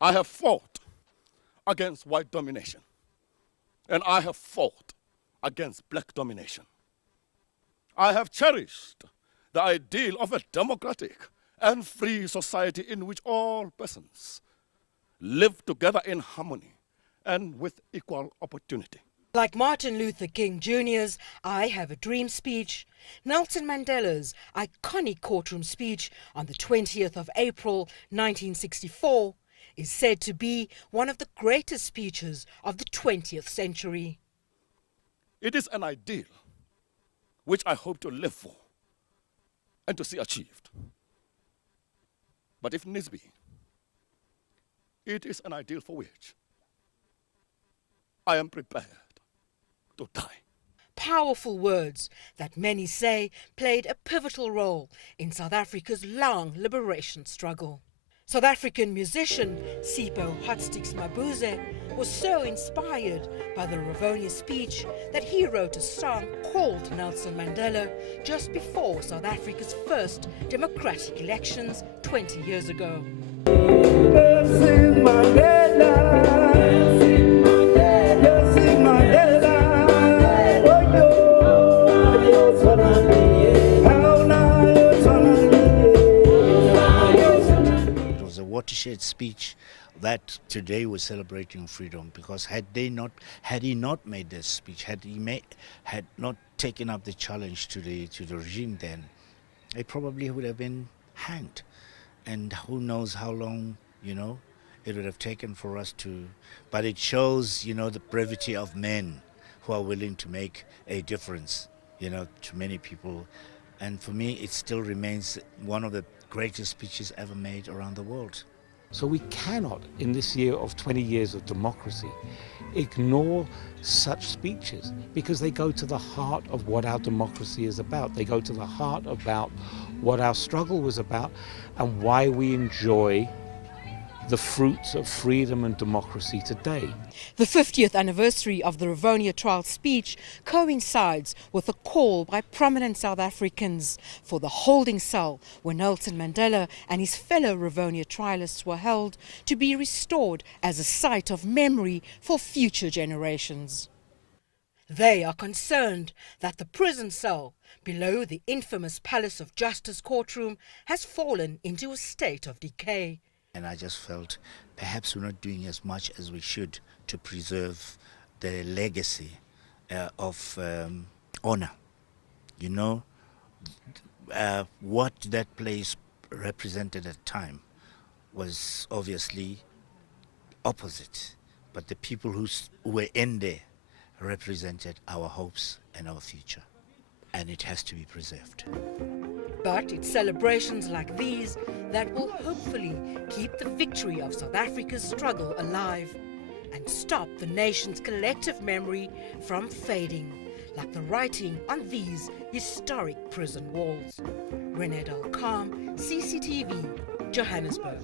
I have fought against white domination, and I have fought against black domination. I have cherished the ideal of a democratic and free society in which all persons live together in harmony and with equal opportunity. Like Martin Luther King Jr.'s I Have a Dream speech, Nelson Mandela's iconic courtroom speech on the 20th of April 1964 is said to be one of the greatest speeches of the 20th century. It is an ideal which I hope to live for and to see achieved. But if needs be, it is an ideal for which I am prepared to die. Powerful words that many say played a pivotal role in South Africa's long liberation struggle. South African musician Sipho Hotstix Mabuse was so inspired by the Rivonia speech that he wrote a song called Nelson Mandela just before South Africa's first democratic elections 20 years ago. Watershed speech that today we're celebrating freedom, because had he not made this speech, had not taken up the challenge to the regime, then he probably would have been hanged, and who knows how long it would have taken for us to. But it shows the brevity of men who are willing to make a difference to many people. And for me, it still remains one of the greatest speeches ever made around the world. So we cannot, in this year of 20 years of democracy, ignore such speeches, because they go to the heart of what our democracy is about. They go to the heart about what our struggle was about and why we enjoy the fruits of freedom and democracy today. The 50th anniversary of the Rivonia trial speech coincides with a call by prominent South Africans for the holding cell where Nelson Mandela and his fellow Rivonia trialists were held to be restored as a site of memory for future generations. They are concerned that the prison cell below the infamous Palace of Justice courtroom has fallen into a state of decay. And I just felt perhaps we're not doing as much as we should to preserve the legacy of honor. What that place represented at the time was obviously opposite, but the people who were in there represented our hopes and our future, and it has to be preserved. But it's celebrations like these that will hopefully keep the victory of South Africa's struggle alive and stop the nation's collective memory from fading, like the writing on these historic prison walls. René, Carme, CCTV, Johannesburg.